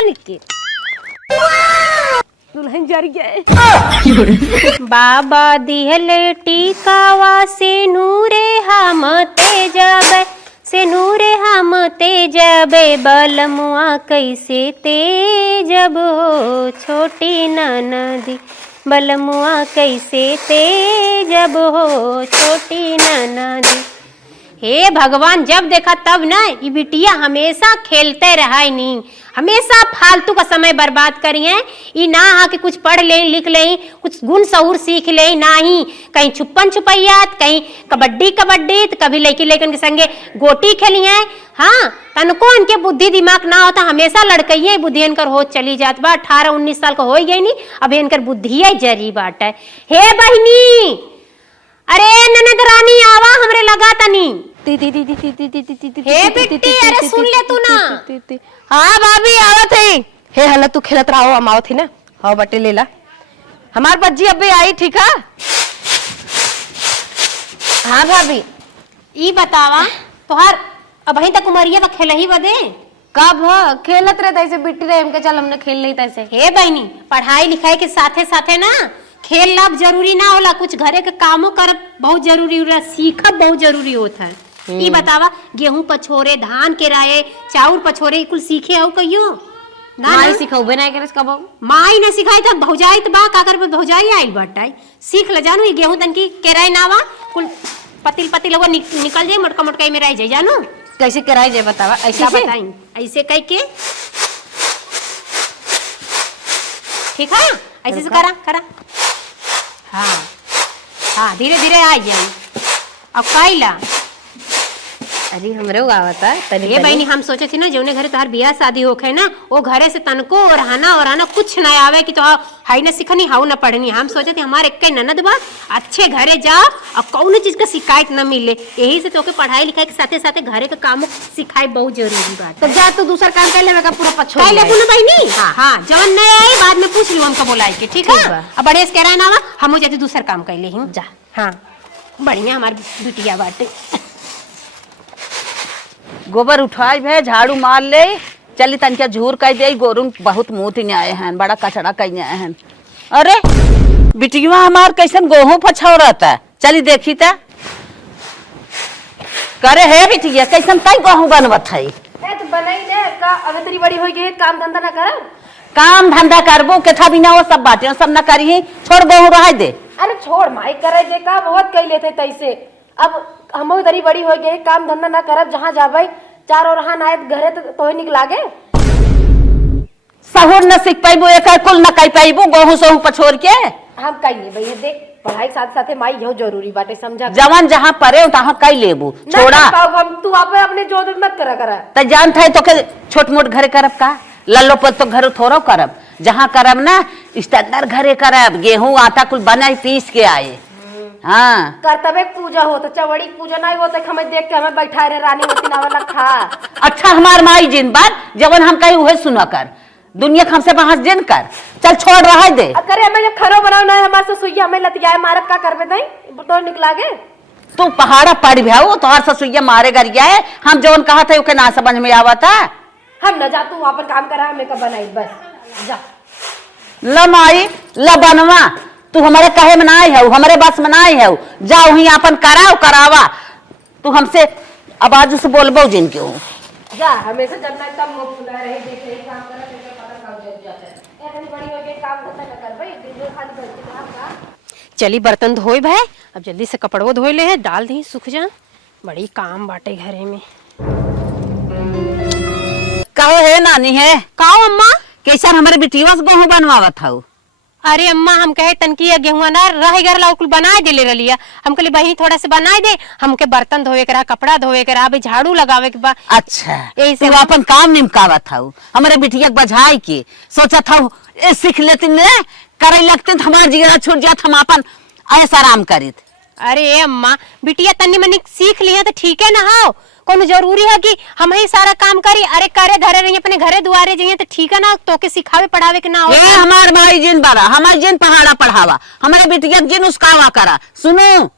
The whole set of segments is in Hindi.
जान के दुल्हन जर गए। बाबा दिहले टीकावा से नूरे हम तेजबे से नूरे हम तेजबे बलमुआ कैसे तेजब हो छोटी ननदी बलमुआ कैसे तेजब हो छोटी ननदी। हे भगवान, जब देखा तब ना ये बिटिया हमेशा खेलते रहा नहीं, हमेशा फालतू का समय बर्बाद करिए। ये ना आके कुछ पढ़ ले लिख ले, कुछ गुण सहूर सीख ले, ना ही कहीं छुपन छुपैयात, कहीं कबड्डी कबड्डी, तो कभी लड़की लड़कन के संगे गोटी खेलिए। हाँ, तनको इनके बुद्धि दिमाग ना होता, हमेशा लड़कइये बुद्धि इनकर हो चली जात बा। 18-19 साल का हो गई नहीं, अब इनकर बुद्धि जरी बाट है। हे बहनी, अरे ननद रानी आवा हमरे लगा तनी। हे बिट्टी, अरे सुन ले तू ना। हाँ भाभी आवत है। हे हला तू खेलत रहो, हम आवत ही ना। हाँ बटे ले ला, हमार बच्ची अबे आई। ठीक है हाँ भाभी। ई बतावा तोहार अब अभी तक उमरिया बा खेल ही बदे कब खेलत रहे तैसे बिट्टी रहे हमके, चल हमने खेल नहीं तैसे। हे बहनी, पढ़ाई लिखाई के साथे साथे ना खेल लाभ जरूरी ना होला, कुछ घरे के कामों कर बहुत जरूरी होला, सीखब बहुत जरूरी होता है। ई बतावा गेहूं पछोरे, धान के राये, चाउर पछोरे कुल सीखे हो कहियो ना? माई सिखाऊबे ना करे कब माई ना सिखाई त भौजाई त बा काकर पे भौजाई आइल बाटाई सीख ल जानू। ये गेहूं तन की केराय नावा कुल पतिल पतिल वो निकल जाए, मोटका मोटका में रह जाए जानू। कैसे कराई जाए बतावा? ऐसा बताई ऐसे कह के, ठीक है ऐसे से करा करा। हाँ हाँ, धीरे धीरे आ जाए। अब काइला अरे हमरे आवता ये बहनी, हम सोचे थी ना जौने घरे तोहार बियाह शादी होखे ना, वो घरे से तनको और आना कुछ ना आवे कि तो हाई ना सीखनी हाउ ना पढ़नी। हम सोचे थे हमारे एक ननद बा, अच्छे घरे जाओ और कौन चीज का शिकायत न मिले। यही से तो के पढ़ाई लिखाई के साथे साथे घरे का काम सिखाई बहुत जरूरी बात। तो जा तू दूसरा काम कर ले, पूरा पछो कर ले ना बहनी। हाँ जवन नहीं आई बाद में पूछ लियो हमको बोलाई के, ठीक है? अब बड़े से कह रहा ना हम जाते दूसरा काम कर ले जा। हाँ बढ़िया हमारी बिटिया बाटे। गोबर उठाई भे, झाड़ू मार ले, चली तनके झूर कह दे। गोरुन बहुत मुंह तीन आए हैं, बड़ा कचड़ा कहीं आए हैं। अरे बिटिया हमार कैसन गोहूं पछाव रहता, चली देखी ता करे है बिटिया कैसन कई गोहूं बनवत है। तो बनाई ने का अब तेरी बड़ी होई गई, काम धंधा ना कर। काम धंधा करबो केथा बिना वो सब बातें सब ना करी, छोड़ गोहूं रह दे। अरे छोड़ माई करे दे का बहुत कह लेते तैसे। अब हम इधरी बड़ी हो गए, काम धंधा ना करब, जहाँ जाबे चार और हां आए घरे तो ही निकलागे। सहूर न सीख पाइबो, एक कुल न कह पाइबो गोहूं सोहू पछोर के। हम कहिए भैया देख, पढ़ाई के साथ साथे माई यहो जरूरी बाटे, समझा? जवान जहाँ परे तहाँ कह लेबू, छोड़ा हम तू अपने जोर मत करा करा। त जान था तो के छोट मोट घरे करब का, लल्लो पर तो घर थोड़ा करब, जहाँ करब ना स्टैंडर्ड घरे करब। गेहूं आटा कुल बनाई पीस के आए। हाँ कर्तव्य पूजा हो तो चवड़ी पूजा नहीं होता, हमें देख के हमें बैठा रहे रानी होती ना वाला खा। अच्छा हमार माई जिन बात जवन हम कहीं उहे सुना कर, दुनिया के हमसे बहस जिन कर, चल छोड़ रहा दे। करे हमें जब खरो बनाओ ना हमारे से सुइया हमें लतिया मारत का करबे दई तो निकलागे। तू पहाड़ा पड़ भ्याऊ तोहार ससुइया मारे गरिया है, हम जवन कहा था उके ना समझ में आवा था। हम न जा, तू वहां पर काम करा, हमें कब बनाई बस जा। ल माई ल बनवा, तू हमारे कहे में नाई है, हमारे बस में नाई है, जाओ ही अपन कराओ करावा। तू हमसे अब आज से बोलबो जिन क्यों जा, हमेशा जब मैं तब मुंह फुला रही देखे काम करा तेरे पता कब जब जाता है। इतनी बड़ी हो गई काम करता न कर भाई, दिन भर खाली बैठ के काम का। चली बर्तन धोए भाई, अब जल्दी से कपड़ों धोए ले, डाल दी सूख जा, बड़ी काम बाटे घरे में। कहो है नानी है काओ अम्मा, कैसा हमारे बिटिया से गेहूं बनवावत हूँ। अरे अम्मा हम कहे तनकी गेहूं ना रह घर ला कुल बनाए दे ले रलिया, हम कहली बहनी थोड़ा से बनाए दे, हमके बर्तन धोए के रहा, कपड़ा धोए के रहा, भाई झाड़ू लगावे के बा। अच्छा तू अपन काम निमकावत हूँ, हमारे बिटिया बजाई के सोचा था सीख लेती ने करे लगते हमारा जीरा छूट जात, हम अपन ऐसा आराम करित। अरे अम्मा बिटिया तन्नी मनी सीख लिया तो ठीक है ना, हो कोनो जरूरी है कि हम ही सारा काम करी? अरे करे धरे रही अपने घरे दुआरे जाइए तो ठीक है ना, तो के सिखावे पढ़ावे के ना हो। ये हमार भाई जिन बारा, हमार जिन पहाड़ा पढ़ावा, हमारे बिटिया जिन उसकावा करा। सुनो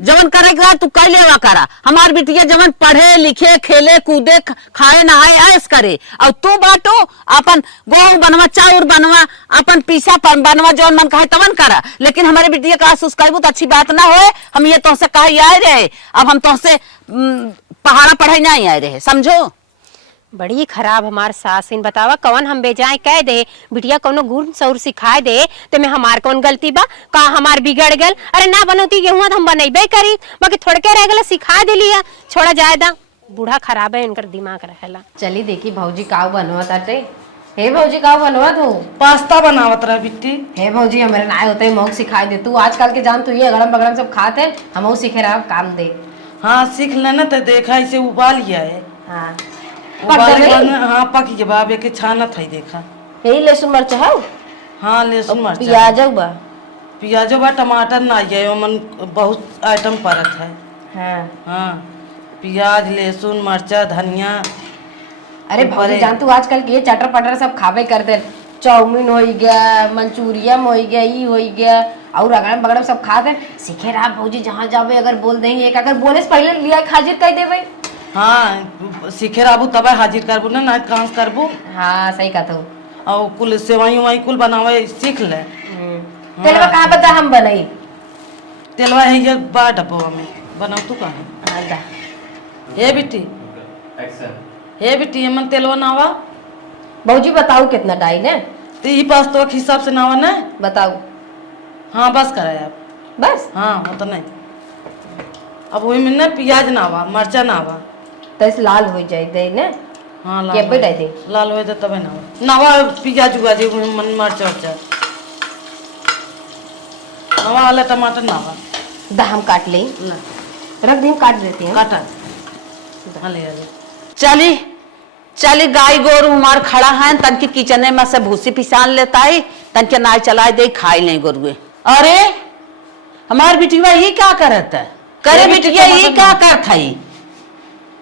जवन करे के तू कर लेवा करा। हमार बिटिया जवन पढ़े लिखे खेले कूदे खाए नहाए ऐस करे और तू बाटो अपन गेहूं बनवा चाउर बनवा अपन पीसा बनवा जवन मन कहे तवन करा। लेकिन हमारे बिटिया का आसूस कहबू तो अच्छी बात ना होए। हम ये तुमसे कहे आए रहे, अब हम तुमसे पहाड़ा पढ़ाई नहीं आए रहे, समझो। बड़ी खराब हमार सास इन बतावा कौन हम बेजाए कह दे बिटिया कोनो गुण सौर सिखाए दे ते में हमार कौन गलती बा का हमार बिगड़ गल। अरे ना बनौती गेहुआ तो हम बनेबे करी बाकी थोड़के रह गला सिखा दिलिया छोड़ा जाए दा। बूढ़ा खराब है इनकर दिमाग रहेला। चली देखी भौजी काव बनवत आटे। हे भौजी काव बनवत हो? पास्ता बनावत रहा बिट्टी। हे भौजी हमारे ना होते मौक सिखाई दे। तू आजकल के जान तू ये गरम बगरम सब खाते हम सीखे रहा काम दे। हाँ सीख लेना तो देखा इसे उबाल लिया है। हाँ हाँ पक के बाबे के छाना था देखा। यही लहसुन मिर्च है? हाँ लहसुन मिर्च प्याज बा प्याजो बा टमाटर ना है मन बहुत आइटम परत है। हाँ हाँ प्याज लहसुन मिर्चा धनिया। अरे भौजी जान तू आजकल के ये चटर पटर सब खावे करते चाउमीन हो गया मंचूरियन हो गया ये हो गया और अगड़म बगड़म सब खाते सीखे रहा भौजी। जहाँ जावे अगर बोल देंगे एक अगर बोले से पहले लिया हाजिर कर देवे। हाँ सीखे रहबू तब हाजिर करबू ना कहाँ से करबू। हाँ सही कहते हो। और कुल सेवई उवई कुल बनावे सीख ले। तेलवा कहाँ बता हम बनाई? तेलवा है ये बा डब्बा में बनाऊ तू कहाँ? हाँ जा। हे बिट्टी हे बिट्टी मन तेलवा नावा भौजी बताओ कितना डाई ने? तो ये पास तो हिसाब से नावा ना बताओ। हाँ बस कराए आप बस हाँ वो तो नहीं। अब वही में ना प्याज नावा मरचा नावा तो इस लाल हो जाए दे ने। हाँ के पे डाई दे लाल हो जाए तबे नावा नावा प्याज उगा जे मन मरचा उरचा नावा वाला टमाटर नावा दा हम काट ले रख दी काट देते हैं। काटा हाँ ले चली चली गाय गोरू हमार खड़ा है तन के किचने में से भूसी पिसान लेता है तन के नाय चलाए दे खाई नहीं गोरुए। अरे हमार बिटिया ये क्या करत है? करे बिटिया ये क्या कर थाई?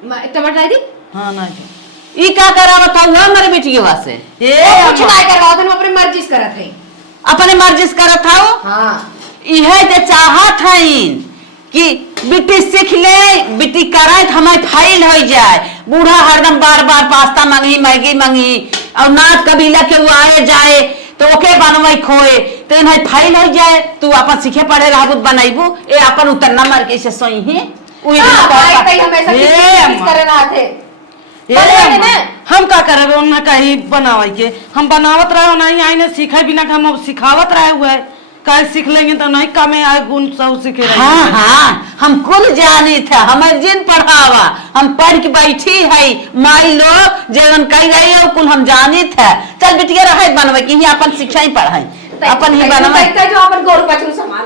टमाटर डाल दी। हाँ ना ये क्या करा बताऊ हमारे बिटिया से? ये कुछ ना करवाओ तुम अपनी मर्जी से करत है। अपने मर्जी से करत थाओ। हाँ यह ते चाहत है कि बिटी सीख ले बिटी करे तो हमारे फाइल हो जाए। बूढ़ा हरदम बार बार पास्ता मांगी मैगी मांगी और नाथ कबीला के वो आए जाए तो ओके बनवाई खोए तो इन्हें फाइल हो जाए। तू अपन सीखे पढ़े रहबू बनाईबू ए अपन उतरना मर के से सोई ही उही हम का करे उन्हें कहीं बनावाई के हम बनावत रहे नहीं आई ने सीखे बिना हम सिखावत रहे हुए कहीं सीख लेंगे तो नहीं कमे आए गुण सब सीखे रहे। हाँ हाँ हम कुल जानी थे हमें जिन पढ़ावा हम पढ़ के बैठी है माई लोग जीवन कही गई और कुल हम जानी थे। चल बिटिया रहे बनवे की अपन शिक्षा ही पढ़ाई अपन ही बनवे जो अपन गोरु बच्चों समाज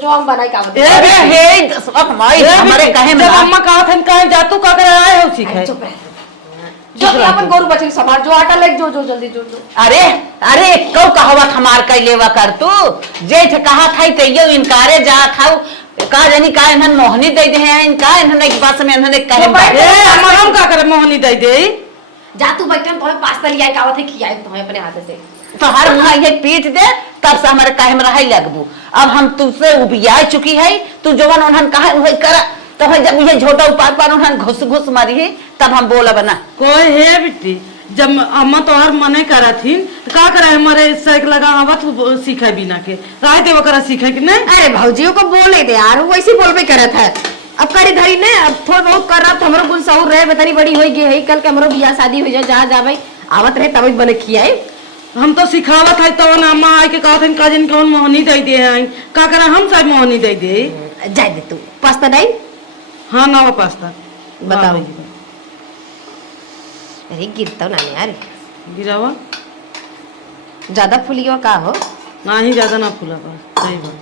जो हम बनाई का हमारे कहे में अम्मा कहा थे कहीं जातू का करे आए हो सीखे जो अपन गोरु बच्चों समाज जो आटा लेके जो जो जल्दी जो अरे अरे कौ कहवत हमार कई लेवा कर तू जेठ कहा खाई तैयो इनकारे जा खाऊ का जानी का इन्हन मोहनी दे दे हैं इनका इन्होंने एक बात में इन्होंने कहे हम का करे मोहनी दे दे जा तू बैठन तुम्हें पास्ता लिया कावत है खियाए तुम्हें अपने हाथ से तो हर मुहा ये पीट दे तब से हमारे काहे में रही लगबू। अब हम तुझसे उबिया चुकी है तू जवन उन्हन कहा वही करा तब जब ये झोटा उपार पर उन्हन घुस घुस मारी है तब हम बोला बना कोई है बिट्टी जब अम्मा तो हर मने करा थी तो का करे हमारे साइकिल लगा हवा तू सीखे बिना के राय देव करा सीखे कि नहीं। अरे भौजियों को बोले दे यार वो ऐसे बोलबे करत है अब करी धरी ने अब थोड़ा बहुत कर रहा हमरो गुण सौर रहे betani बड़ी होई गे है कल के हमरो बियाह शादी हो जाए जहां जावे आवत रहे तब बने खियाए हम तो सिखावत है तो ना अम्मा आई के कहत हैं काजन कौन मोहनी दे दे हैं का करा हम सब मोहनी दे दे जाए दे तू पास्ता नहीं। हाँ ना वो पास्ता बताओ अरे गिरता ना यार गिरावा ज्यादा फुलियो का हो ना ही ज्यादा ना फूला बस सही बात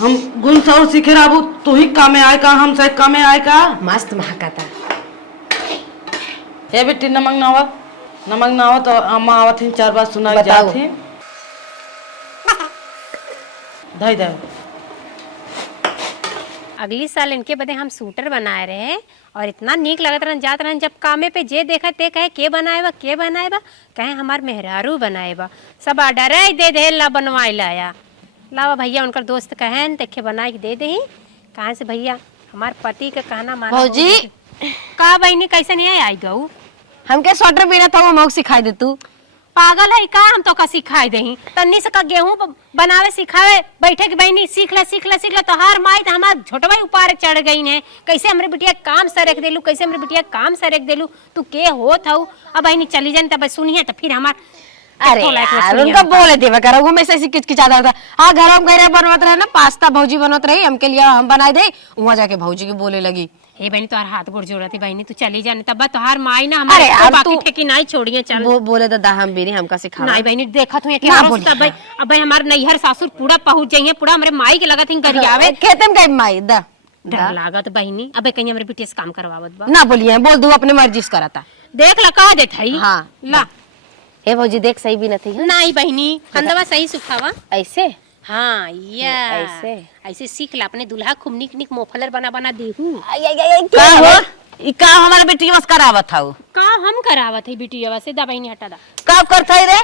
हम गुण सौर सीखे राबू तू ही कामे आए का हम शायद कामे आए का मस्त महकाता हे बेटी नमक नावा तो अम्मा आवत थी 4 बार सुना बताओ। जाती धाई धाई अगली साल इनके बदे हम सूटर बनाए रहे और इतना नीक लगत रहन जात रहन जब कामे पे जे देखा ते कहे के बनाएबा कहे हमार मेहरारू बनाएबा सब ऑर्डर दे दे ला बनवाए लाया लावा भैया उनकर दोस्त कहन देखे बना के दे दही। कहाँ से भैया हमार पति का कहना माना। भौजी का बहनी कैसे नहीं आई गऊ? हमके स्वेटर पहना था, वो मौक सिखाई दे तू। पागल है का? हम तो का सिखाई दही तन्नी से का गेहूं बनावे सिखावे बैठे के बहनी सीख ले तो हर माई तो हमार छोटवा ऊपर चढ़ गई है। कैसे हमरे बिटिया काम से रख देलू, कैसे हमरे बिटिया काम से रख देलू। तू के होत हऊ? अब बहनी चली जान तब सुनिए तो फिर हमार अरे यार उनका बोले देवा करो, वो में से ऐसी किचकिचाता था। हाँ घर में गए बनवत रहे ना, पास्ता भौजी बनवत रही, हमके लिए हम बनाए दे। वहाँ जाके भौजी के बोले लगी हे बहनी तोहार हाथ गोड़ जोड़ती बहनी तू चली जाने तब तोहार माई ना अरे हमारे यार, बाकी तू- ठेकी नहीं छोड़िए चल। वो बोले तो दा हम भी नहीं हमका सिखा। नहीं बहनी देखा तू ना बोली। तब अब भाई हमारे नैहर सासुर पूरा पहुंच जाइए, पूरा हमारे माई के लगत गरियावे। खेतन गई माई दा डर लागत बहनी। अब कहीं हमारे बिटिया से काम करवावत बा। ना बोलिए, बोल दू अपने मर्जी से कराता। देख ला कह देत हई। हाँ ला हे भौजी देख सही भी नहीं है। नहीं बहनी कंदवा सही सुखावा। ऐसे हाँ या ऐसे? ऐसे सीख ला अपने दूल्हा खूब निक निक मोफलर बना बना देहू। का हो ई का हमारे बेटी बस करावत हऊ? का हम करावत है बिटिया से दा बहनी हटा दा। का करथई रे?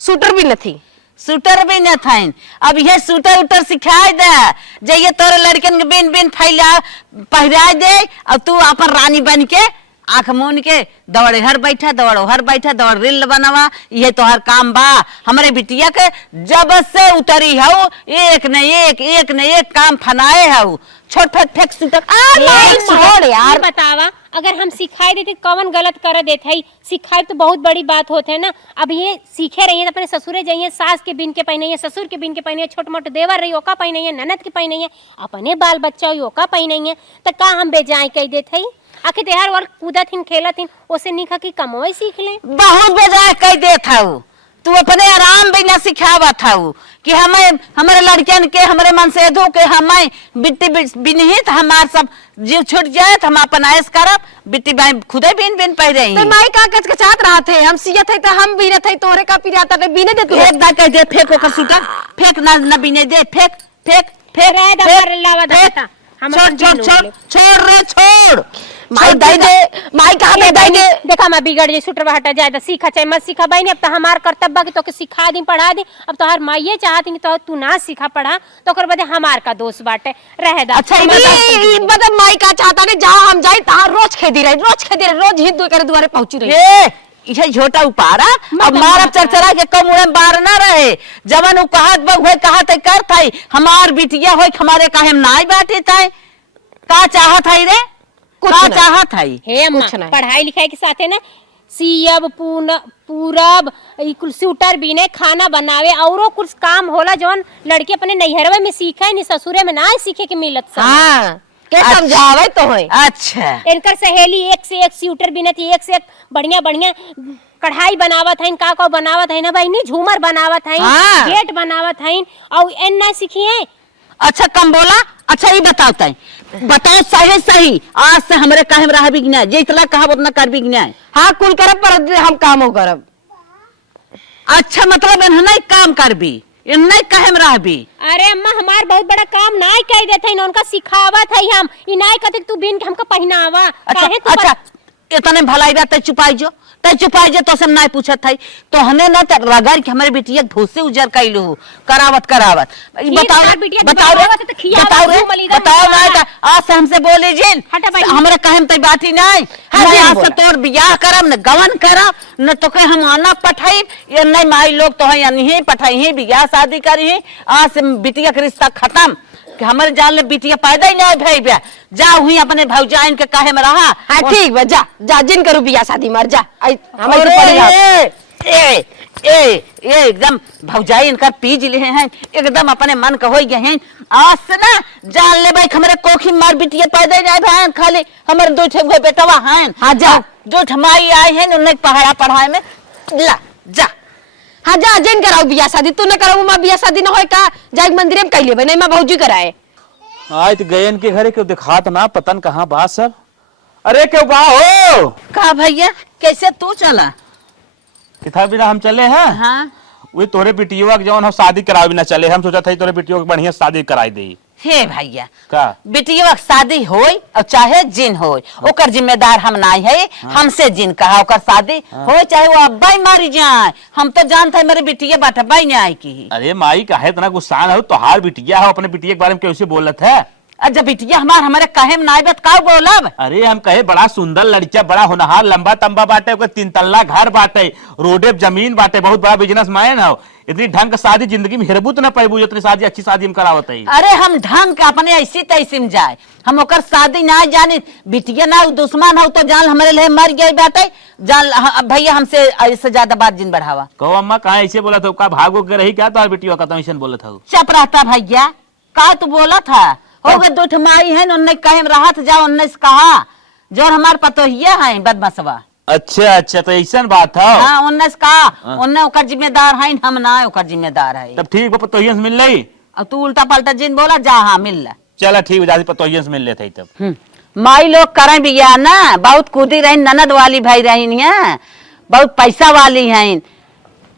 सूटर भी नहीं। सूटर भी न थाइन। अब ये सूटर उटर सिखाई दे, जइए तोरे लड़कन के बिन बिन फैला पहिराय दे। अब तू अपन रानी बन के आंख मून के दौड़े हर बैठा दौड़ रील बनावा। ये तोहर काम बा। हमारे बिटिया के जब से उतरी हऊ एक न एक काम फनाए हऊ। छोट फेंक सूटर छोड़ यार। बतावा अगर हम सिखाई देते कौन गलत कर देते है? सिखाई तो बहुत बड़ी बात होते है ना। अब ये सीखे रही है अपने ससुरे जाइए, सास के बिन के पहने है, ससुर के बिन के पहने, छोट मोट देवर रही ओका पहने है, ननद के पहने है, अपने बाल बच्चा ओका पहने है। तो का हम बेजाय कह देते है? आखिर त्योहार वाल कूदत हिन खेलत हिन ओसे निखा की कमाई सीख ले। बहुत बेजाय कह देत हऊ। तू अपने आराम भी न सिखावत हऊ कि हमें हमारे लड़कियन के हमारे मन से धो के हमें बिट्टी बिनहित हमार सब जीव छूट जाए तो हम अपन ऐश करब। बिट्टी बाई खुदे बिन बिन पह रही तो माई का कचकचात रहा थे, हम सियत है तो हम बीने थे, तोहरे का पिराता थे बीने दे तू। एक बार कह दे फेंक ओकर सूटर, फेंक न बिने दे, फेंक फेंक फेंक रह दा फेंक, कर लावा दा फेंक। बेटा। हम छोड़ अपन छोड़ बिन छोड़ लोग छोड़ रे छोड़। माई दे दे, माई कहाँ पे दे दे। देखा मैं बिगड़ जे सुटरवा हटा जाए तो सीखा चाहे मत सीखा बहनी। अब तो हमार कर्तव्य कि तो के सिखा दी पढ़ा दी। अब तो हर माइये चाहती कि तो तू ना सीखा पढ़ा तो ओकर बदे हमार का दोष बाटे रह दा। अच्छा ये बता माई का चाहता ने जहाँ हम जाए तहाँ रोज खेदी रही, रोज हिंदू करे दुआरे पहुंची रही। ये झोटा उपारा अब मारब चरचरा के कम उड़े बार ना रहे। जवन उ कहत बग होय कहत है कर थाई हमार बिटिया होय हमारे काहे हम नाई बैठे थाई। का चाहत है रे? का चाहत है? हे अम्मा पढ़ाई लिखाई के साथ है ना सियब पूरब कुल स्वेटर बीने खाना बनावे औरो कुछ काम होला जौन लड़की अपने नैहरवे में सीखे नहीं ससुरे में ना सीखे के मिलत सब। हाँ के समझावे तो है। अच्छा इनकर सहेली एक से एक स्वेटर बीने थी, एक से एक बढ़िया बढ़िया कढ़ाई बनावत है, का बनावत है ना बहनी, झूमर बनावत है, हाँ। गेट बनावत है और एन ना सीखी है। अच्छा कम बोला। अच्छा ये बताओ सही सही आज से हमरे काहे में रह भी ना जितना कहा उतना कर भी ना। हाँ कुल करब पर हम काम हो करब। अच्छा मतलब नहीं काम कर भी नहीं काहे में रह भी। अरे अम्मा हमार बहुत बड़ा काम नाई कह देते हैं उनका सिखावत है हम ई नाई कहते तू बिन के हमका पहनावा। अच्छा काहे तू अच्छा इतने भलाई बात चुपाई जो तो सब नहीं पूछत है तो हने ना रगड़ के हमारे बिटिया धोसे उजर कैलू करावत बताओ तार बिटिया के बताओ बतावत है तो खियावत है, मलीदा बताओ में ना आज से हमसे बोले जिन हटा भाई। हमरे कहे में बाती नहीं। हाँ, मैं जिन आज से बोला। तोर बियाह करब न गवन करब न तो के हम आना पठाई ये नहीं माई लोग तो है नहीं पठाई है बियाह शादी करी है। आज से बिटिया का रिश्ता खत्म कि हमारे जान ले बिटिया पैदा ही नहीं भई बे। जा हुई अपने भौजाइन के काहे में रहा। हाँ ठीक बा जा जा जिन करू बियाह शादी मर जा हमें अरे पड़ी रहा। ए एकदम भौजाई इनका पीज ले हैं एकदम अपने मन का हो गए हैं। आज से ना जान ले भाई हमारे कोखी मार बिटिया पैदा जाए बहन खाली हमारे दो ठे बेटवा हैं। हाँ जा जो हमारी आए हैं उन्हें पढ़ा पढ़ाई में ला जा। हाँ जा जिन कराऊ बियाह शादी तू न कराऊ मां बियाह शादी न होए का जाए मंदिर में कैले नहीं मां भौजी कराए। आज गयन के घरे क्यों दिखात ना पतन कहाँ बात सब। अरे क्यों बा हो का भैया कैसे तू चला किथा बिना हम चले हैं। हाँ वही तोरे बिटिया के जवन हम शादी करावे ना चले हम सोचा था तोरे बिटिया के बढ़िया शादी कराई दे। हे भैया का बिटिया शादी होई और चाहे जिन होई ओकर जिम्मेदार हम नहीं है। हमसे जिन कहा ओकर शादी होई चाहे वो अब्बा ही मारी जाए। हम तो जानते हैं मेरे बिटिया बाटब्बा ही नहीं की। अरे माई काहे इतना गुस्सा हो, तोहार बिटिया हो, अपने बिटिया के बारे में कैसे बोलत है? जब बिटिया हमारे कहे में नहीं बत का बोलब। अरे हम कहे बड़ा सुंदर लड़किया, बड़ा होनहार, लंबा तंबा बाटे, ओकर 3 तल्ला घर बाटे, रोडे पे जमीन बाटे, बहुत बड़ा बिजनेसमैन हो। इतनी ढंग का शादी जिंदगी में हेरबू तो ना पैबू, इतनी शादी अच्छी शादी में करावत है। अरे हम ढंग के अपने ऐसी तैसी में जाए, हम ओकर शादी ना जानी। बिटिया ना दुश्मन हो तो जान हमारे लिए मर गई बाटे। जान भैया हमसे इससे ज्यादा बात जिन बढ़ावा। कहो अम्मा कहाँ ऐसे बोला था? का भागो के रही क्या तो बिटिया का ऐसे बोला था? चुप रहता भैया, का तू बोला था? हो गए 2 माई है उनने कहे राहत जाओ, उनने से कहा जो हमार पतोहिया है बदमसवा। अच्छा अच्छा, तो ऐसा बात है। हाँ उनने से कहा, उनने ओकर जिम्मेदार है, हम ना ओकर जिम्मेदार है। तब ठीक है, तो मिल रही। अब तू उल्टा पलटा जिन बोला जा, हाँ मिल ला। चला ठीक है, पतोहिया से मिल लेते तब। माई लोग करें बिया ना, बहुत कूदी रही, ननद वाली भाई रही है, बहुत पैसा वाली है।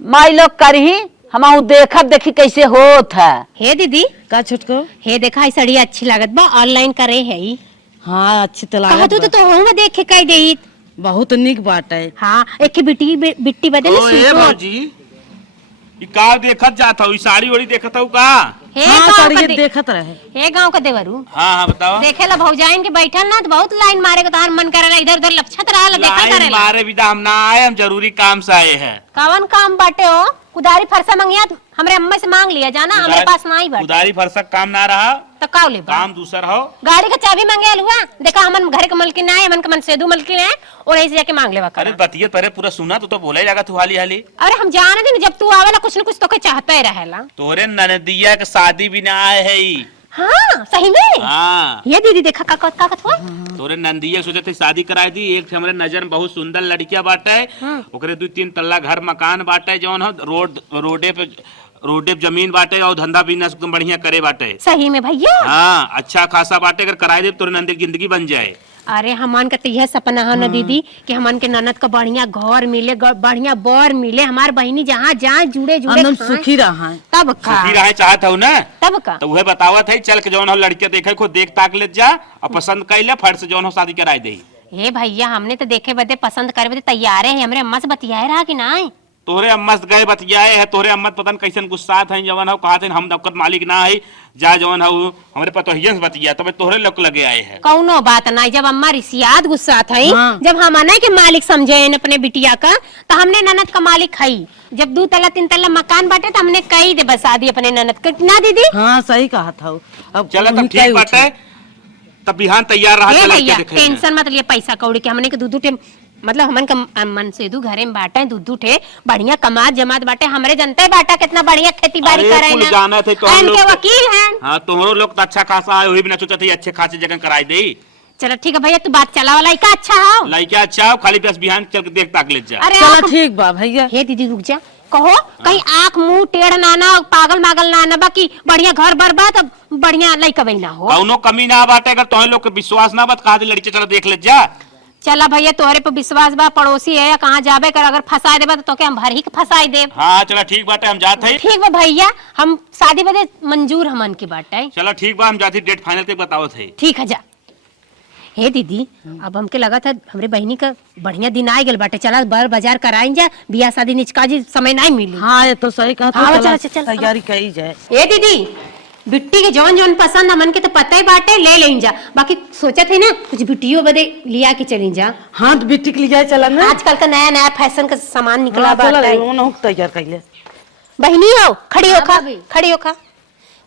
माई लोग करही हम देखब देखी कैसे होत है। हे दीदी का छोटको? हे देखा ई साड़ी अच्छी लागत बा, ऑनलाइन करे है ई। हाँ अच्छी तो कहा लागत तो हम देखे कह देई। बहुत निक बात है। हाँ एक बिट्टी बदे ना सूट। ई का देखत जात हो? ई साड़ी वाड़ी देखत हो का? हे हाँ गांव सर का ये दे- देखत रहे। हे गांव का देवरू हाँ हाँ बताओ। देखे ला भौजाइन के बैठल ना तो बहुत लाइन मारे को तार मन करेला, इधर उधर लक्षत रहा देखा लाइन करेला। मारे विदा हम ना आए, हम जरूरी काम से आए हैं। कवन काम बाटे हो? उधारी फरसा मंगिया हमरे अम्मा से मांग लिया जाना, हमारे पास नहीं बाटे। उधारी फरसक काम ना रहा, तो काव ले काम दूसर हो। गाड़ी का चाबी मांगे हुआ, देखा हमन घर के मलकिन ना है, हमन के मन से दू मलकिन है और ऐसे जाके मांग लेवा अरे कर। बतिये परे पूरा सुना तो बोले जागा तू हाली हाली। अरे हम जाने दिन जब तू आवेला कुछ न कुछ तो के चाहता ही रहेला। तोरे ननदिया के शादी भी ना आए है ई। हाँ सही में। हाँ ये दीदी देखा का हुआ? तोरे नंदिया सोचे थे शादी कराई दी। एक हमरे नजर में बहुत सुंदर लड़किया बाटे, ओकरे 2-3 तल्ला घर मकान बाटे, जौन हो रोडे पे जमीन बाटे और धंधा बिजनेस एकदम बढ़िया करे बाटे। सही में भैया। हाँ अच्छा खासा बाटे, अगर कराई दे तोरे नंदी की जिंदगी बन जाए। अरे हमन का तो यह सपना है ना दीदी कि हमन के ननद का बढ़िया घर मिले, बढ़िया बर मिले, हमार बहिनी जहाँ जहाँ जुड़े जुड़े हम खाएं। सुखी रहा। तब का सुखी रहे चाहत हो ना, तब का तो वह बतावत है। चल के जौन हो लड़किया देखे को देख ताक ले जा और पसंद कर ले, फट से जौन हो शादी कराई दे। हे भैया हमने तो देखे बदे पसंद करे बदे तैयार है, हमरे अम्मा से बतियाए रहा कि नहीं। तोरे अम्मा से गए बतियाए है, तोरे अम्मा पतन कैसन गुस्सात है, जवन हो कहा थे हम दबकत मालिक ना है, जा जवन हो हमरे पतोहियन से बतिया, तबे तोरे लोग लगे आए हैं। कौनो बात नहीं, जब अम्मा रिसियात गुस्सा था हाँ। जब हम नहीं के मालिक समझे अपने बिटिया का, तो हमने ननद का मालिक खाई। जब 2 तल्ला 3 तल्ला मकान बांटे तो हमने कही दे बस शादी अपने ननद का ना दीदी। हाँ सही कहा था। अब चला तब उनका ही ठीक बात है, तब बिहान तैयार रहा। ए चल भैया के देखेंगे। टेंशन मत लिए, पैसा कौड़ी के हमने के दूध टे मतलब हमन का मन से दू घरे में बांटे दूध ठे बढ़िया कमात जमात बाटे, हमरे जनता ही बाटा कितना बढ़िया खेती बाड़ी अरे करे कुल ना। जाना थे तो हम इनके लोग- वकील हैं। हाँ तुम्हारो लोग तो अच्छा खासा है, वही भी ना सोचा था अच्छे खासे जगह कराई दे। चलो ठीक है भैया, तू बात चला वाला का अच्छा हो। लड़का अच्छा हो, खाली बस बिहान चल के देख ताक ले जा। अरे चलो आप- ठीक बा भैया। हे दीदी रुक जा, कहो कहीं आंख मुंह टेढ़ ना ना, पागल मागल ना बाकी बढ़िया घर बर्बाद बढ़िया लइका बई ना हो। कौनो कमी ना बाटे, अगर तुम्हें लोग के विश्वास ना बात कहा लड़के चलो देख ले जा। चला भैया तोहरे पे विश्वास बा, पड़ोसी है या कहाँ जाबे कर, अगर फंसा देबा तो हम भर ही के फंसाई देब। हाँ चलो ठीक बाटे, हम जाते हैं। ठीक बा भैया, हम शादी बदे मंजूर हमन की बाटे। चलो ठीक बा, हम जाते डेट फाइनल तक बताओ थे। ठीक है जा। हे दीदी अब हमके लगा था हमरे बहनी का बढ़िया दिन आ गल बाटे, चला बर बाजार कराई जा, बियाह शादी निचकाजी समय नहीं मिली। हाँ ये तो सही कहा। हाँ, चला चल, चल, चल। तैयारी कही जाए। ए दीदी बिट्टी के जौन जौन पसंद हमन के तो पता ही बाटे, ले लें जा, बाकी सोचा थे ना कुछ बिट्टियों बदे लिया के चली जा। हाँ तो बेटी के लिए जाए चला ना। आजकल का नया नया फैशन का सामान निकला हाँ, चला बाटे। उन्होंने तैयार कर ले। बहनी हो खड़ी होखा, खड़ी होखा,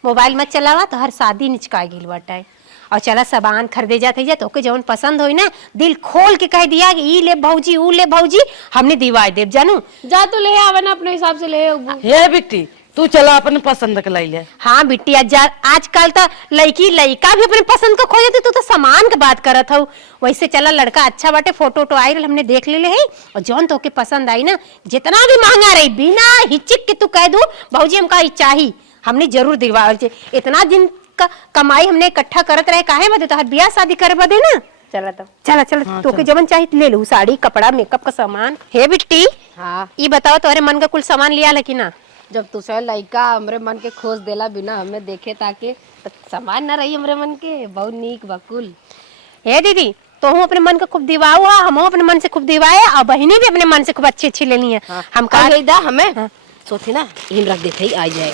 मोबाइल मत चलावा तो हर शादी निचका गिल बाटे। और चला सामान खरीदे जाते जा, तो के जौन पसंद होई ना दिल खोल के कह दिया कि ई ले भौजी ऊ ले भौजी, हमने दिवाई देव जानू। जा तो ले आवे ना अपने हिसाब से ले आओ। हे बेटी तू चला अपने पसंद के लाई ले। हाँ बिट्टी आजकल तो लड़की लड़का भी अपने पसंद को खोजते, तू तो सामान के बात करत हो। वैसे चला लड़का अच्छा बाटे, फोटो वोटो आई हमने देख ले है, और जौन तो के पसंद आई ना जितना भी महंगा रही बिना हिचक के तू कह दू भौजी हमका ई चाही, हमने जरूर दिलवा। इतना दिन का कमाई हमने इकट्ठा करत रहे काहे बदे, तो हर ब्याह शादी करे बदे ना। चला तो चला चला हाँ, तो के जवन चाहिए ले लू, साड़ी कपड़ा मेकअप का सामान। हे बिट्टी हाँ ये बताओ तोरे मन का कुल सामान लिया कि ना? जब तुझे लइका हमरे मन के खोज देला बिना हमें देखे ताके तो समान न रही हमरे मन के बहुत नीक बकुल। हे दीदी तो हम अपने मन को खूब दिवाओ, हम अपने मन से खूब दिवाए और बहनी भी अपने मन से खूब अच्छी अच्छी लेनी है। हम कहा कहा गई दा हमें सोचे ना इन रख देते ही आ जाए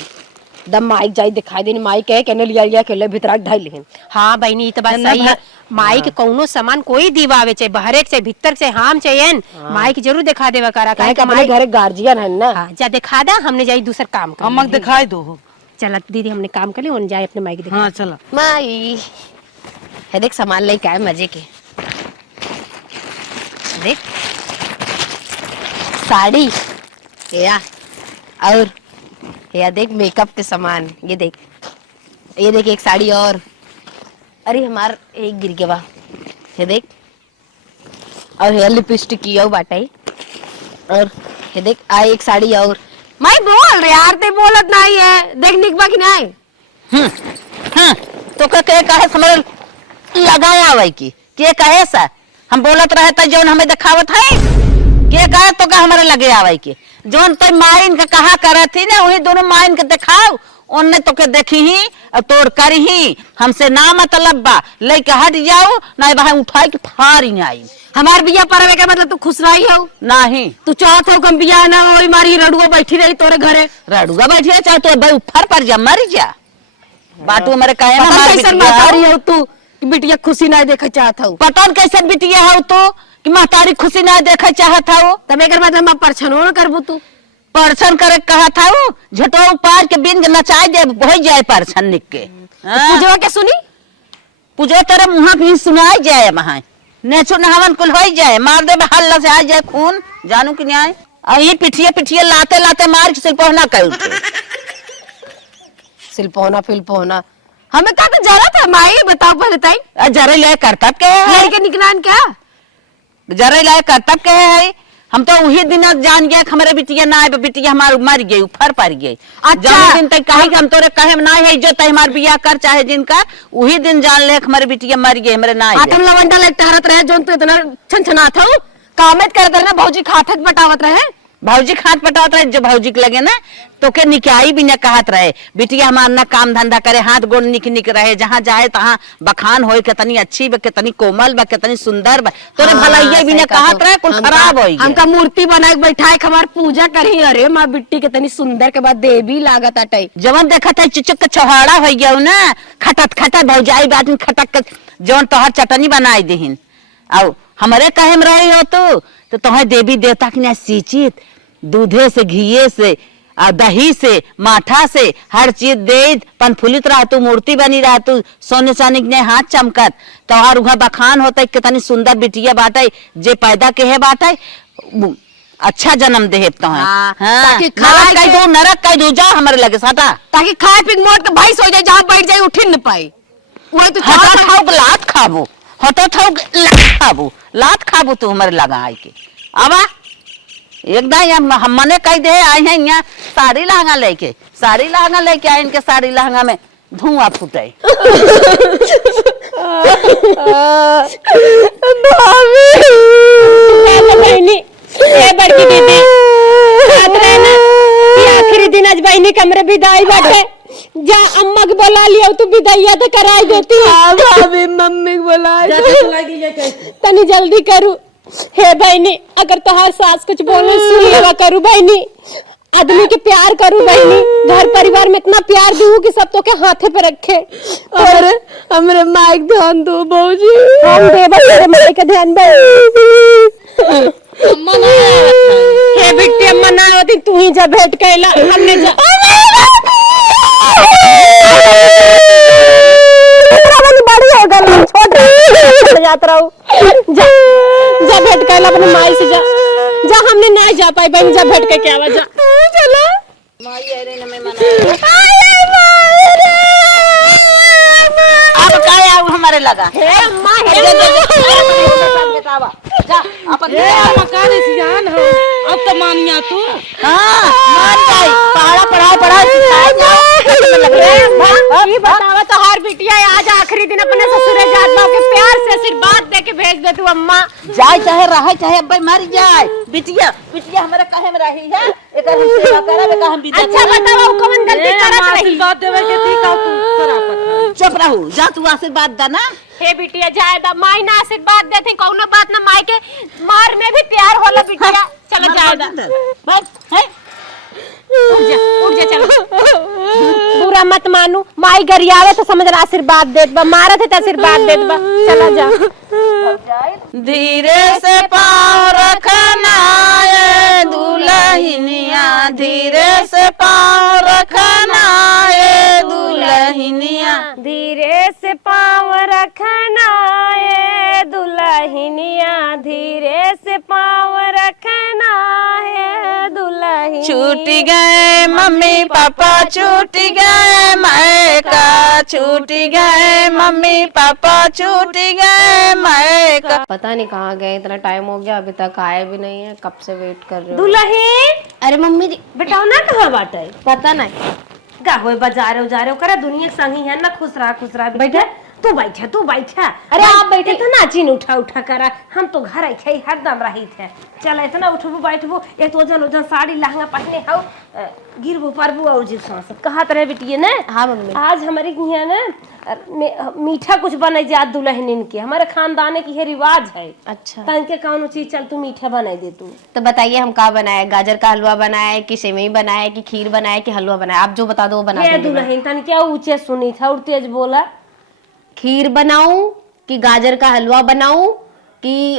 दम माइक जाई दिखाई देनी माइक कहे कहने लिया खेले भीतर ढाई लेहन। हाँ बहनी तो बात सही है। माई के कौनो सामान कोई दिवावे चाहे बाहर से भीतर से हम चाहिए माई की जरूर दिखा देवा करा काहे का अपने घरे गार्जियन है ना। हाँ, जा दिखा दा हमने जाई दूसरा काम कर हमक दिखाई दो। चला दीदी हमने काम कर ली उन जाए अपने माई के दिखा। हाँ चला माई है देख सामान लेके आए मजे के देख साड़ी या और या देख मेकअप के सामान ये देख एक साड़ी और अरे हमार एक गिर गया ये देख और हेयर लिपस्टिक की और बाटाई और ये देख आई एक साड़ी और मैं बोल रहे यार ते बोलत नहीं है देख निकबा कि नहीं। तो कहे कहे समझ लगाया वही की के कहे सा हम बोलत रहता जौन हमें दिखावत है के कहे तो का हमारे लगे आवे के जौन तो माइन के कहा करे थी ना वही दोनों माइन के दिखाओ उनने तो के देखी ही और तोड़ करी ही हमसे ना मतलब बा लेके हट जाओ ना वहां उठाई के फारी नहीं आई। हमार बिया परवे का मतलब तू खुश रही हो नहीं तू चाहत हो कम बिया ना हो मारी रडुआ बैठी रही तोरे घरे रडुआ बैठी है चाहे तो भाई ऊपर पर जा मर जा बाटू हमारे कहे ना मार कैसन महतारी हो तू कि बिटिया खुशी ना देखे चाहत हो। पता कैसन बिटिया हो तो कि महतारी खुशी ना देखे चाहत हो तब एक बार हम परछनो न करबू तू परछन करे कहा था वो झटो पार के बिन के नचाई दे हो जाए परछन निक के पूजवा के सुनी पूजो तेरे मुंह भी सुनाई जाए वहां नेचो नहावन कुल हो जाए मार दे हल्ला से आ जाए खून जानू कि नहीं और ये पिठिए लाते लाते मार के सिलपहना कर सिलपौना फिलपौना हमें कहा तो जरा था माई बताओ पहले ताई जरे ले करतब के लड़के निकलान क्या जरे ले करतब के है हम तो वही दिन जान गए हमारे बिटिया ना है बिटिया हमारे मर गई ऊपर पड़ गई। अच्छा दिन तक कहे हम तोरे कहे ना है जो तय हमार बिया कर चाहे जिनका वही दिन जान ले हमारे बिटिया मर गई हमारे ना आतम लवंडा ले टहरत रहे जो तो इतना छनछना था कामत करत रहे ना भौजी खाठत बटावत रहे भौजी खाट पटावत रहे जो भौजी के लगे ना तो के निकाई भी न कहत रहे बिटिया हमार ना काम धंधा करे हाथ गोड़ निक रहे जहाँ जाए तहाँ बखान होए कितनी अच्छी बा कितनी कोमल बा कितनी सुंदर बा तोरे भलाइया भी न कहत रहे कुछ खराब होई हमका मूर्ति बनाए बैठाए हमार पूजा करी अरे माँ बिट्टी कितनी सुंदर के बाद देवी लागत अटई जवन देखत है चुचक के छोहाड़ा हो गया ना खटत भौजाई बात में खटक जवन तोहर चटनी बनाई दीहिन और हमारे कहे में रही हो तो तुम्हें देवी देवता की ना सींचित दूधे से घीये से दही से माठा से हर चीज दे पनफुलित रहा तू मूर्ति बनी रहा तू सोने चांदी ने हाथ चमकत तोहार वहां बखान होता कितनी सुंदर बिटिया बाटे जे पैदा के है बाटे अच्छा जन्म दे तो नरक कह दो जा हमारे लगे साटा ताकि खाए पी मोट के भाई सो जाए जहाँ बैठ जाए उठ न पाए वही तो लात खाबो खाबू लात खाबू तू हमारे लगा आई के आवा एकदम हम मने कह दे आए हैं यहाँ साड़ी लहंगा लेके आए इनके साड़ी लहंगा में धुआं फूटे बड़की दीदी आखिरी दिन आज बहनी कमरे विदाई बाटे जा अम्मा के बुला लिया तू विदाइया तो कराई देती भाभी मम्मी को बुला तनी जल्दी करू हे बहनी अगर तोहार सास कुछ बोले सुन लेवा करू बहनी आदमी के प्यार करू बहनी घर परिवार में इतना प्यार दूं कि सब तो के हाथे पे रखे और हमरे माइक ध्यान दो बहूजी हम देवा तेरे माइक का ध्यान बे अम्मा ना हे बिट्टी अम्मा ना होती तू ही जा भेंट कैला हमने जा बड़ी हो गई छोड़ जात रहू जा भेंट कैला अपने माई से जा हमने नहीं जा पाई बहन जा भेंट के क्या वजह चलो माई अरे न मैं मना अब काय आऊ हमारे लगा हे अम्मा हे जा अपन मकान सियान हो अब तो मानिया तू हां मान जाई पढ़ा सिखाए जा ये बतावा तो हर बिटिया आज आखिरी दिन अपने ससुरे जात बा के प्यार से आशीर्वाद दे के भेज दे तू अम्मा। जाए चाहे रहे चाहे अब्बे मर जाए, बिटिया बिटिया हमारा काहे में रही है, एकर हम सेवा करब, एकर हम विदा अच्छा बताओ कौन गलती करत रही? आशीर्वाद देवे के थी का तू सरापत। चुप रहू, जा तू आशीर्वाद द ना। हे बिटिया जाए दा माई ना आशीर्वाद देती कौनो बात ना, माई के मार में भी प्यार होला बिटिया। चलो जाए दा बस है उठ जा चलो। बुरा मत मानू, माई गरियावे तो समझ रहा आशीर्वाद देत बा, मारत है तो आशीर्वाद देत बा। चला जा। धीरे से पाँव रखना ये दुल्हनिया, धीरे से पाँव रखना ये दुल्हनिया, धीरे से पाँव रखना ये दुल्हनिया, धीरे से पाँव रखना है दुल्हनिया। छूट गए मम्मी पापा, छूट गए मायका, छूट गए मम्मी पापा, छूट गए मायका। पता नहीं कहाँ गए, इतना टाइम हो गया अभी तक आए भी नहीं है, कब से वेट कर रहे हो। दुल्हन अरे मम्मी जी बेटा ना कहाँ बाटे? पता नहीं का होए बाजारे उजारे करा, दुनिया संगी है ना। खुश रहा बेटा। तू बैठा तू बैठा। अरे आप बैठे। इतना चीन उठा उठा करा, हम तो घर आई हरदम रही थे। चल इतना उठबू बैठबू, एक तो ओजन ओजन साड़ी लहंगा पहने हो, गिरबू परबू और जी सांस कहा तरह बिटिए ना। हाँ मम्मी। आज हमारी यहाँ ना मीठा कुछ बने जात दुल्हनिन के, हमारे खानदान की है रिवाज है। अच्छा तनके कौन चीज चल तू मीठा बना दे तू। तो बताइए हम क्या बनाए, गाजर का हलवा बनाए कि सेवई बनाए कि खीर बनाए कि हलवा बनाए, आप जो बता दो वो बना दूंगी मैं। दुल्हन तन क्या ऊंचे सुनी था और तेज बोला। खीर बनाऊं कि गाजर का हलवा बनाऊं कि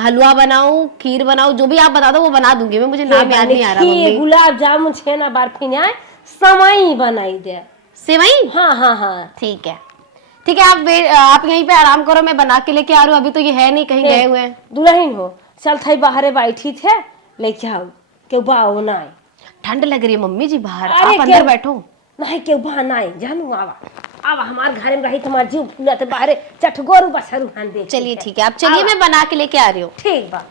हलवा बनाऊं, खीर बनाऊं, जो भी आप बता दो वो बना दूंगी मैं। मुझे नाम याद नहीं आ रहा मम्मी। गुलाब जामुन छेना बर्फी ना समय बनाई दे। सेवई? हाँ हाँ हाँ ठीक है ठीक है, आप यहीं पे आराम करो, मैं बना के लेके आ रही हूँ। अभी तो ये है नहीं, कहीं गए हुए हैं। दुल्हन हो चल थई बाहरे बैठी थे लेके आओ के बाओ ना। ठंड लग रही है मम्मी जी बाहर, अरे आप अंदर बैठो। नहीं के बहा ना जानू आवा आवा हमार घर में रही तुम्हार जीव फूलत बाहरे चटगोरू बसरू हन दे। चलिए ठीक है, आप चलिए, मैं बना के लेके आ रही हूँ। ठीक बा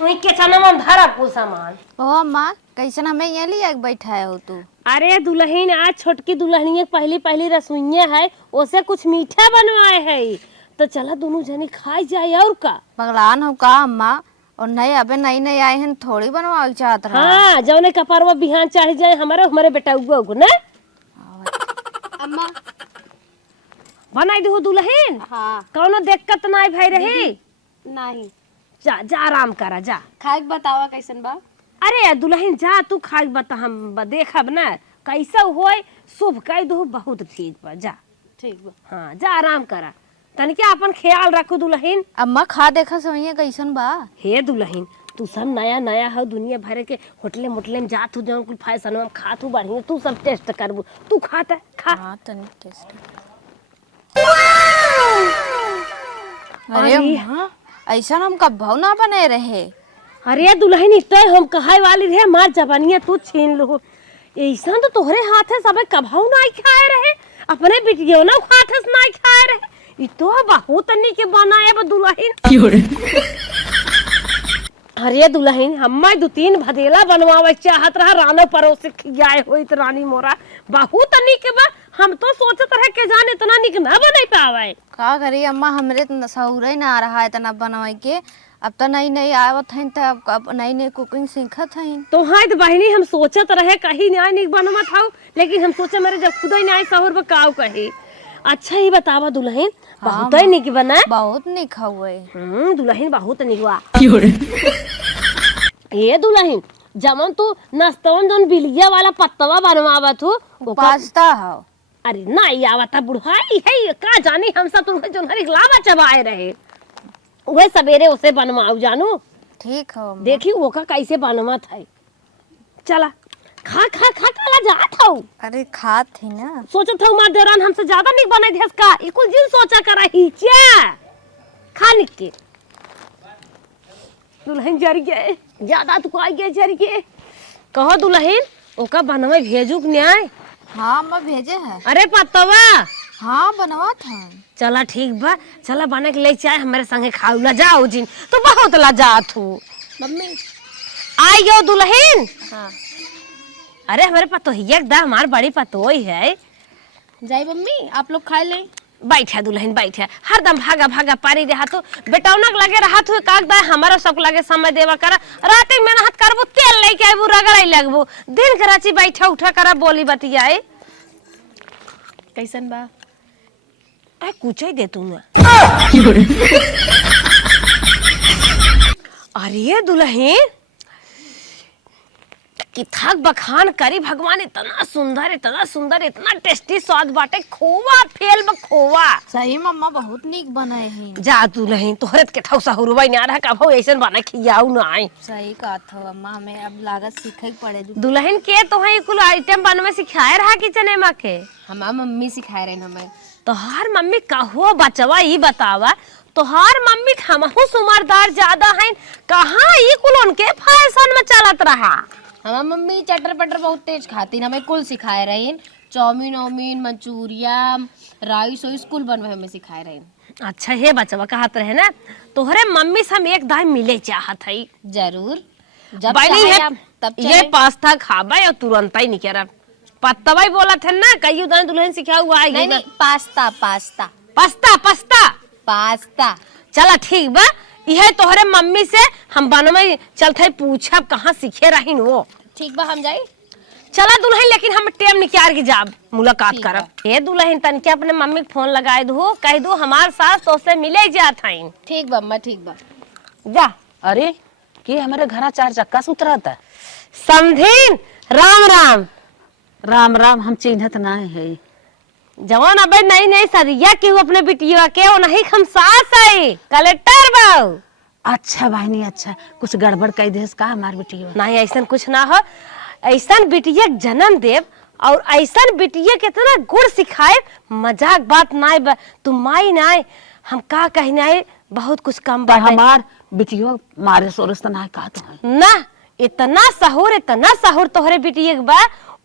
वही के चना में धरा को सामान। ओ माँ कैसन हमें यहाँ लिया बैठाए हो तू? अरे दुल्हन आज छोटकी दुल्हनिया पहली पहली रसोइया है, उसे कुछ मीठा बनवाए है तो चला दोनों जनी खाई जाए। और का पगलान हो का अम्मा? और नहीं अबे नई नई आए हैं थोड़ी बनवा चाहत रहा। हाँ जौने कपड़वा बिहान चाह जाए हमारे बेटा उगो ना। अम्मा बनाई दो दुल्हन। हाँ कौनो दिक्कत नहीं भाई रही। नहीं जा जा आराम करा जा। खाए बतावा कैसन बा? अरे दुल्हन जा तू खाई बता, हम देखब ना कैसा होए शुभ कह दो, बहुत ठीक बा जा। ठीक बा। हाँ जा आराम करा, तनिके अपन ख्याल रखो दुल्हन। अम्मा खा देखा सोइए कैसन बा? हे दुल्हन तू सब नया नया हो, दुनिया भर के होटले मोटले में जात हो, जौन कुल फैशन में खात हो बढ़िया, तू सब टेस्ट करबू। तू खाता खा। हाँ तनी टेस्ट। अरे अम्मा ऐसा हम कब्बो ना बने रहे। अरे दुल्हन इस हम कहाई वाली रहे, मार जबानिया तू छीन लो। ऐसा तो तोहरे हाथ है, सब कभाऊ नहीं खाए रहे, अपने बिटियो ना हाथ से नहीं खाए रहे। ई तो बहुत के बनाए बा दुल्हन। अरे दुल्हन हम्मा 2-3 भदेला बनवावे चाहत रहा, रानो परोस खियाए होई त रानी मोरा बहुत के बा। हम तो सोचत रहे के जाने इतना निक ना बने पावे। का करी अम्मा, हमरे तो सहुरे ना आ रहा है इतना बनवाई के। अब तो नई नई आवत हैं तो अब नई नई कुकिंग सीखत हैं। तो हाँ तो बहनी हम सोचत रहे कहीं न्याय निक बनवा था, लेकिन हम सोचे मेरे जब खुद ही न्याय सहुर पर काव कहे। अच्छा ही बतावा दुल्हन, बहुत ही निक बना। बहुत निक हुए। दुल्हन बहुत निक हुआ। ये दुल्हन जमन तू नस्तवन जोन बिलिया वाला पत्तवा बनवावा तू पास्ता हो। अरे नहीं आवता बुढ़ाई है का जानी, हम सब तुम जो हर लावा चबाए रहे वह सवेरे उसे बनवाऊ जानू। ठीक हो देखी वो का कैसे बनवा था। चला खा खा खा काला जात हूँ। अरे खात थी ना, सोचत हूँ मार देरान हमसे ज्यादा नहीं बने थे का, इकुल जिन सोचा करा ही क्या खा निक के। दुल्हन जर गए ज्यादा तो आ गए जर गए। कहो दुल्हन ओका बनवे भेजू न्याय। हाँ अम्मा भेजे हैं। अरे पतवा हाँ बनवा था। चला ठीक बा, चला बने के ले चाय हमारे संगे खाऊ ला जाओ जिन तो बहुत लजात हूँ। मम्मी आई गयो दुल्हन। हाँ अरे हमारे पतोहिया एकदम हमार बड़ी पतोही है। जाई मम्मी आप लोग खा लें। बैठा दुल्हन बैठा, हरदम भागा भागा पारी रहा तो बेटौनक लगे रहा तो कागदा हमारा सब लगे समय देवा करा, रात में मेहनत करबो तेल लेके आबू रगड़ाई लगबो, दिन कराची बैठा उठा करा बोली बतियाए। कैसन बा? आ कुछ ही दे तू ना। अरे दुल्हन कि थक बखान करी भगवान, इतना सुंदर इतना टेस्टी स्वाद बाटे, खोवा फेल ब खोवा। सही मम्मा बहुत नीक बनाए हैं। जा तू नहीं तोहरत के ठौसा हुरवाई ना रहा कभो ऐसन बना खियाऊ ना आई। सही कहत हो अम्मा, हमें अब लागत सीखे पड़े। दुल्हन के तो है कुल आइटम बनवे सिखाए रहा किचन में के? हमार मम्मी सिखाए रहे हमें। तोहार मम्मी कहो बचवा ई बतावा, तोहार मम्मी हमहू सुमरदार ज्यादा हैं, कहाँ ई कुल उनके फैशन में चलत रहा? हमार मम्मी चटर पटर बहुत तेज खाती, हमें कुल सिखाए रहे, चाउमीन ओमीन मंचूरिया राइस वाइस कुल बनवे हमें सिखाए रहे। अच्छा हे बचवा कहत रहे ना तोहरे मम्मी से हम एक दाई मिले चाहत है। जरूर, जब बाइली चाहे है आप तब ये चले। पास्ता खाबे और तुरंत ही निकरा पत्तवाई बोला थे ना, कई उधर दुल्हन सिखा हुआ है। नहीं pasta pasta pasta pasta pasta. चला ठीक बा, यह तोहरे मम्मी से हम बनवे चलते पूछब कहाँ सीखे रहीन वो। ठीक बा हम जाई। चला दुल्हन, लेकिन हम टेम निकाल के जाब मुलाकात ठीक करब। ये दुल्हन तन के अपने मम्मी के फोन लगाए दो, कह दो हमार सास तो से मिले जात हईन। ठीक बा अम्मा, ठीक बा। जा। अरे कि हमारे घर 4 चक्का से उतरता। समझीन राम राम। राम राम, हम चिन्हत ना है। जवान अबे नहीं सरिया के अपने बिटिया के वो नहीं हम सास आई कलेक्टर बाऊ। अच्छा बहनी अच्छा, कुछ गड़बड़ कह दे का हमार बेटिया? नहीं ऐसा कुछ ना हो, ऐसा बिटिया जन्म देव और ऐसा बिटिया के इतना गुण सिखाए, मजाक बात ना तुम माई ना हम का कहना है, बहुत कुछ कम बात हमार बिटिया मारे सोरस ना का तो ना, इतना सहूर तोहरे बिटिया के बा,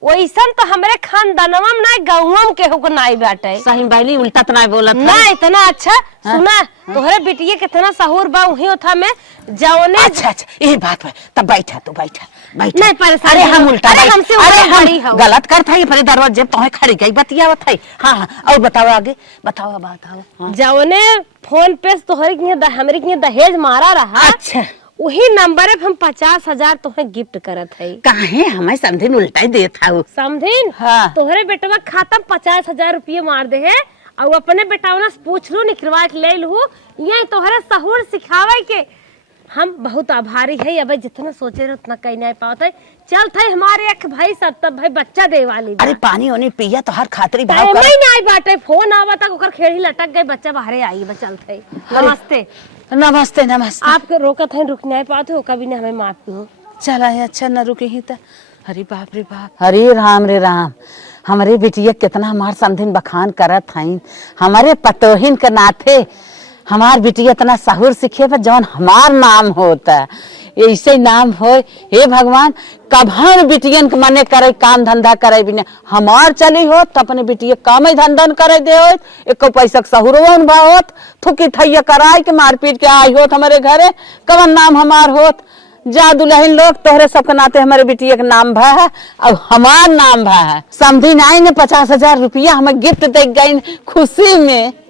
वैसन तो हमरे खानदानवा में ना गाँव के हो नहीं बाटे। सही बैली उल्टा तो नहीं बोलत ना इतना अच्छा। सुना तोहरे बिटिया कितना सहूर बा उही उठा में जौने। अच्छा अच्छा ये बात है, तब बैठा तू बैठा बैठा। नहीं परेशान। अरे हम उल्टा अरे हमसे बड़ी हम हो। गलत करत है पर दरवाजे तोहे खड़ी गई बतियावत है। हां हां और बताओ आगे, बताओ बताओ। जौने फोन पे तोहरे के हमरे के दहेज मारा रहा, अच्छा वही नंबर पे हम 50,000 तोहे गिफ्ट करत है। काहे हमें समझिन उल्टा ही देत हाउ समझिन? हाँ। तोहरे बेटवा खाता 50,000 रुपये मार दे है और अपने बेटावना से पूछ लो निकलवा के ले लू, ये तोहरे सहूर सिखावे के हम बहुत आभारी है। अब जितना सोचे रहे उतना कहीं नहीं पाते। चल थे हमारे एक भाई सब तब भाई बच्चा दे वाली। अरे पानी ओनी पिया तो हर खातरी भाव टाइम कर। ही नहीं बाटे, फोन आवा तक ओकर खेड़ी लटक गई, बच्चा बाहरे आई बस। चल थे नमस्ते। नमस्ते नमस्ते। आपके रोकत है, रुक नहीं पाते हो कभी ने, हमें माफ हो। चला है अच्छा न रुके ही तो। अरे बाप रे बाप, हरे राम, हमारे बिटिया कितना हमार समधिन बखान करत हईन, हमारे पतोहिन के नाथे हमार बिटिया इतना सहूर सीखे पर जौन हमार नाम होता ऐसे नाम हो। हे भगवान कभार बिटियन के मने करे काम धंधा करे बिना हमार चली हो तो अपने बिटिया काम धंधा करे दे हो, एको पैसा सहूरवन बा होत, थुकी ठैया कराई के मारपीट के आई होत हमारे घरे, कवन नाम हमार होत। जा दुल्हन लोग तोहरे सबके नाते हमारे बिटिया के नाम भा है और हमार नाम भा है। समझी नाई ने 50,000 रुपया हमें गिफ्ट दे गई खुशी में।